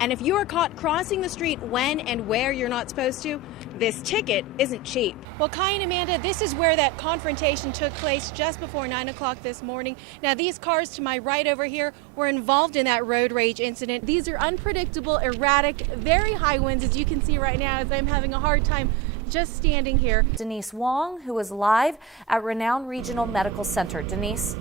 And if you are caught crossing the street when and where you're not supposed to, this ticket isn't cheap. Well, Kai and Amanda, this is where that confrontation took place just before 9 o'clock this morning. Now, these cars to my right over here were involved in that road rage incident. These are unpredictable, erratic, very high winds, as you can see right now, as I'm having a hard time just standing here. Denise Wong, who is live at Renown Regional Medical Center. Denise?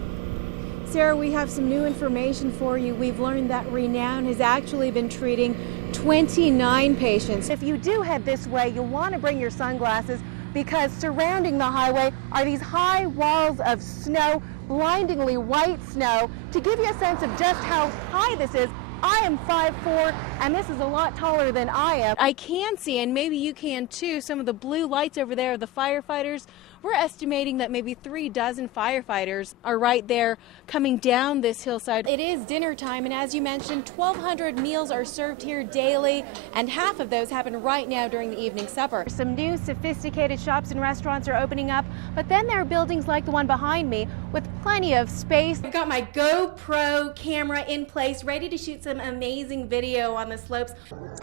Sarah, we have some new information for you. We've learned that Renown has actually been treating 29 patients. If you do head this way, you'll want to bring your sunglasses because surrounding the highway are these high walls of snow, blindingly white snow. To give you a sense of just how high this is, I am 5'4", and this is a lot taller than I am. I can see, and maybe you can too, some of the blue lights over there of the firefighters. We're estimating that maybe 3 dozen firefighters are right there coming down this hillside. It is dinner time, and as you mentioned, 1,200 meals are served here daily, and half of those happen right now during the evening supper. Some new sophisticated shops and restaurants are opening up, but then there are buildings like the one behind me with plenty of space. I've got my GoPro camera in place, ready to shoot some amazing video on the slopes.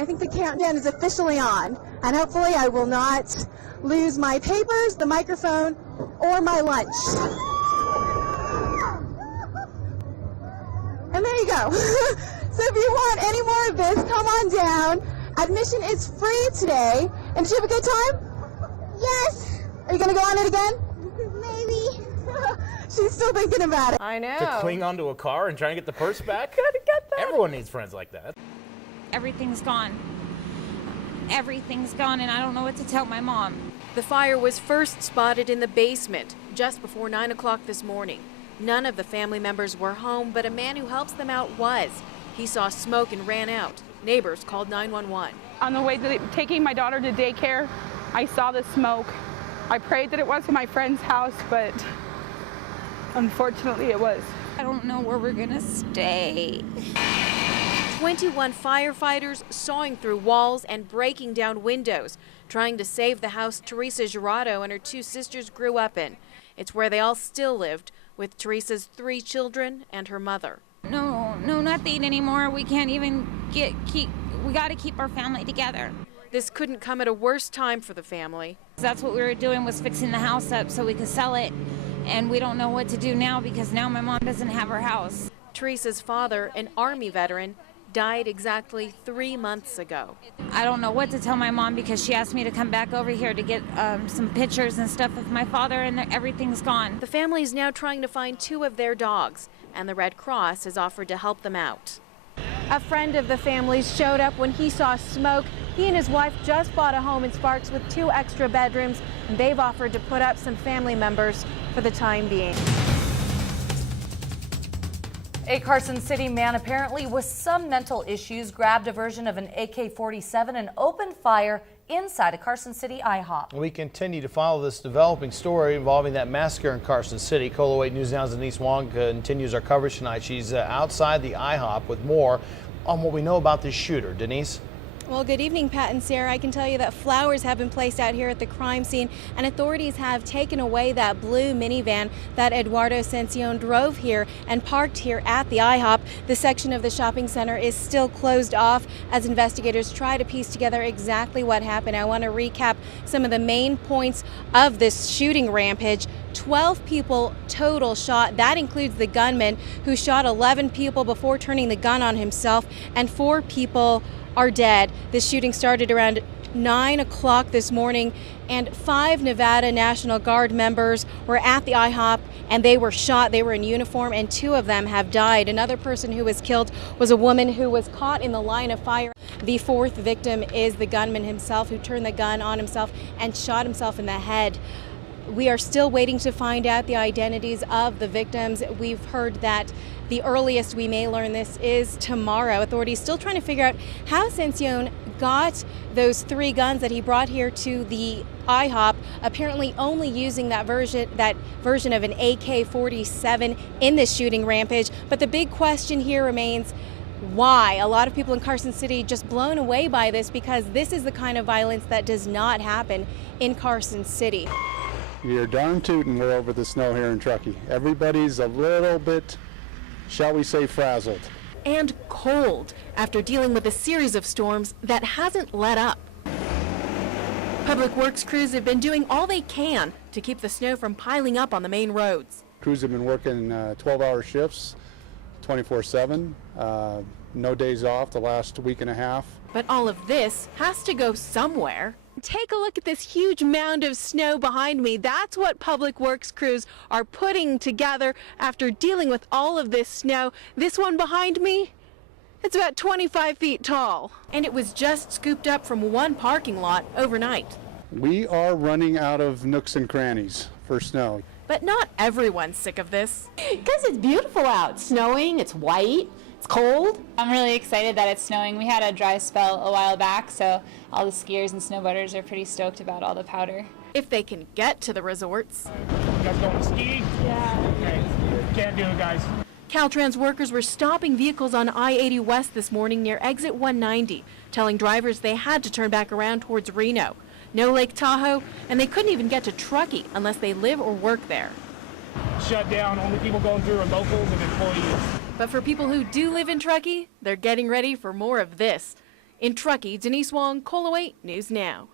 I think the countdown is officially on, and hopefully I will not lose my papers, the microphone, or my lunch. And there you go. So if you want any more of this, come on down. Admission is free today. And did you have a good time? Yes. Are you going to go on it again? Maybe. She's still thinking about it. I know. To cling onto a car and try and get the purse back? Gotta get that. Everyone needs friends like that. Everything's gone. Everything's gone, and I don't know what to tell my mom. The fire was first spotted in the basement just before 9 o'clock this morning. None of the family members were home, but a man who helps them out was. He saw smoke and ran out. Neighbors called 911. On the way to taking my daughter to daycare, I saw the smoke. I prayed that it wasn't my friend's house, but unfortunately it was. I don't know where we're gonna stay. 21 firefighters sawing through walls and breaking down windows, trying to save the house Teresa Jurado and her 2 sisters grew up in. It's where they all still lived, with Teresa's 3 children and her mother. No, nothing anymore. We can't even we gotta keep our family together. This couldn't come at a worse time for the family. That's what we were doing, was fixing the house up so we could sell it. And we don't know what to do now because now my mom doesn't have her house. Teresa's father, an Army veteran, died exactly 3 months ago. I don't know what to tell my mom because she asked me to come back over here to get some pictures and stuff of my father, and everything's gone. The family is now trying to find 2 of their dogs, and the Red Cross has offered to help them out. A friend of the family's showed up when he saw smoke. He and his wife just bought a home in Sparks with 2 extra bedrooms, and they've offered to put up some family members for the time being. A Carson City man, apparently with some mental issues, grabbed a version of an AK-47 and opened fire inside a Carson City IHOP. We continue to follow this developing story involving that massacre in Carson City. KOLO 8 News Now's Denise Wong continues our coverage tonight. She's outside the IHOP with more on what we know about this shooter. Denise? Well, good evening, Pat and Sarah. I can tell you that flowers have been placed out here at the crime scene, and authorities have taken away that blue minivan that Eduardo Ascension drove here and parked here at the IHOP. The section of the shopping center is still closed off as investigators try to piece together exactly what happened. I want to recap some of the main points of this shooting rampage. 12 people total shot. That includes the gunman who shot 11 people before turning the gun on himself, and 4 people are dead. This shooting started around 9 o'clock this morning, and 5 Nevada National Guard members were at the IHOP and they were shot. They were in uniform, and 2 of them have died. Another person who was killed was a woman who was caught in the line of fire. The 4th victim is the gunman himself, who turned the gun on himself and shot himself in the head. We are still waiting to find out the identities of the victims. We've heard that the earliest we may learn this is tomorrow. Authorities still trying to figure out how Ascension got those 3 guns that he brought here to the IHOP, apparently only using that version of an AK-47 in this shooting rampage. But the big question here remains, why? A lot of people in Carson City just blown away by this, because this is the kind of violence that does not happen in Carson City. You're darn tootin' we're over the snow here in Truckee. Everybody's a little bit, shall we say, frazzled. and cold after dealing with a series of storms that hasn't let up. Public Works crews have been doing all they can to keep the snow from piling up on the main roads. Crews have been working 12-hour shifts, 24/7, no days off the last week and a half. But all of this has to go somewhere. Take a look at this huge mound of snow behind me. That's what Public Works crews are putting together after dealing with all of this snow. This one behind me, it's about 25 feet tall. And it was just scooped up from one parking lot overnight. We are running out of nooks and crannies for snow. But not everyone's sick of this. Because it's beautiful out. Snowing, it's white, it's cold. I'm really excited that it's snowing. We had a dry spell a while back, so all the skiers and snowboarders are pretty stoked about all the powder. If they can get to the resorts. You guys going to ski? Yeah. Okay. Can't do it, guys. Caltrans workers were stopping vehicles on I-80 West this morning near exit 190, telling drivers they had to turn back around towards Reno. No Lake Tahoe, and they couldn't even get to Truckee unless they live or work there. Shut down. Only people going through are locals and employees. But for people who do live in Truckee, they're getting ready for more of this. In Truckee, Denise Wong, KOLO 8 News Now.